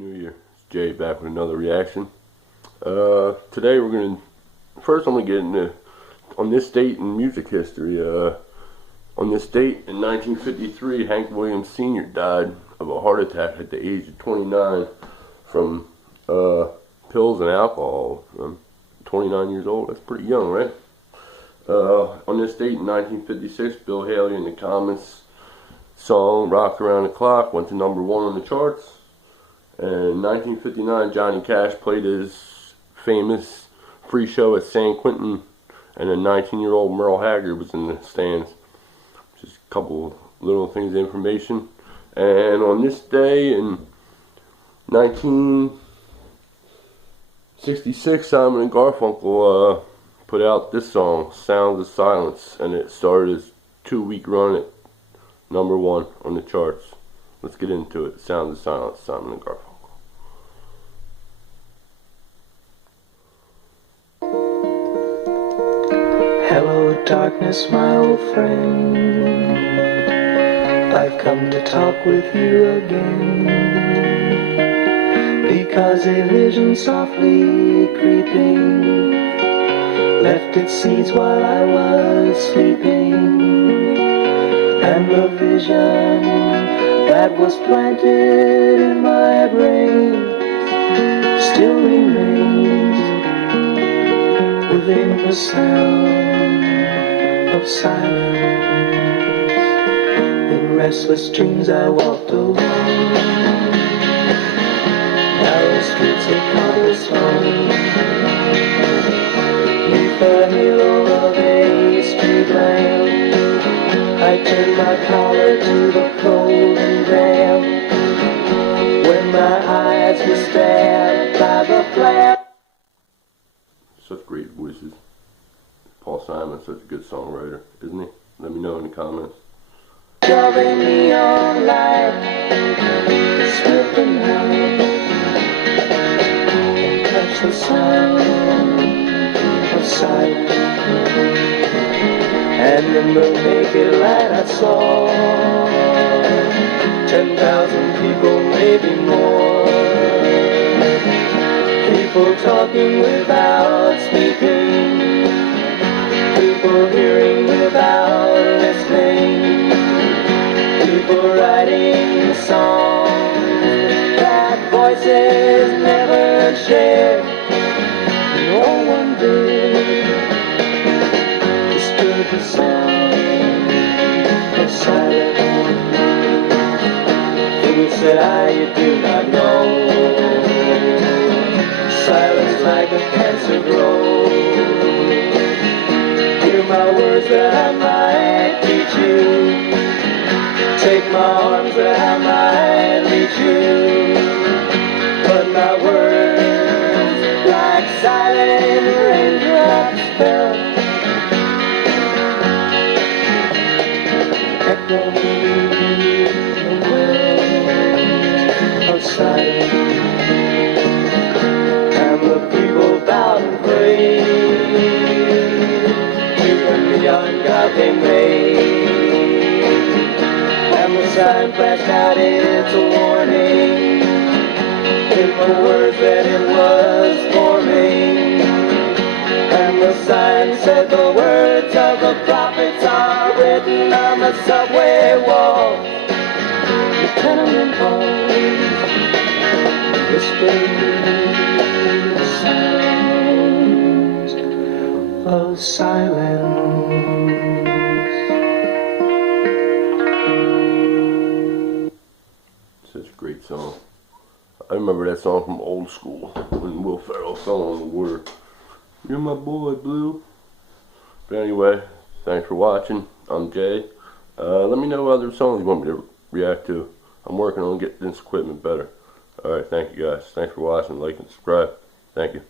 New Year. It's Jay back with another reaction. Today I'm gonna get into on this date in music history. On this date in 1953, Hank Williams Sr. died of a heart attack at the age of 29 from pills and alcohol. 29 years old. That's pretty young, right? On this date in 1956, Bill Haley and the Comets song "Rock Around the Clock" went to #1 on the charts. And in 1959, Johnny Cash played his famous free show at San Quentin, and a 19-year-old Merle Haggard was in the stands. Just a couple little things of information. And on this day in 1966, Simon and Garfunkel put out this song, "Sounds of Silence," and it started his 2-week run at #1 on the charts. Let's get into it. "Sounds of Silence," Simon and Garfunkel. Hello darkness, my old friend, I've come to talk with you again, because a vision softly creeping left its seeds while I was sleeping, and the vision that was planted in my brain still remains within the sound of silence. In restless dreams I walked alone, narrow streets of cobblestone, neath the halo of a street lamp. I turned my collar to the cold and damp, when my eyes were stabbed by the flare. Such great voices. Paul Simon, such a good songwriter, isn't he? Let me know in the comments. Shoving neon light, slip the night, and touch the sound of silence. And in the naked light I saw 10,000 people, maybe more. People talking without speaking, people hearing without listening, people writing songs that voices never shared. No one did disturb the sound of silence. Who said you do not know? Silence like a cancer grows. Hear my words that I might teach you. Take my arms that I might reach you. But my words, like silent raindrops, fell, echoing the wells of silence. God they made, and the sign flashed out its warning in the words that it was forming. And the sign said the words of the prophets are written on the subway walls, the tenement halls, whispering the sounds of silence. Such a great song. I remember that song from old school when Will Ferrell fell on the water. "You're my boy, Blue." But anyway, thanks for watching. I'm Jay. Let me know what other songs you want me to react to. I'm working on getting this equipment better. Alright, thank you guys. Thanks for watching. Like and subscribe. Thank you.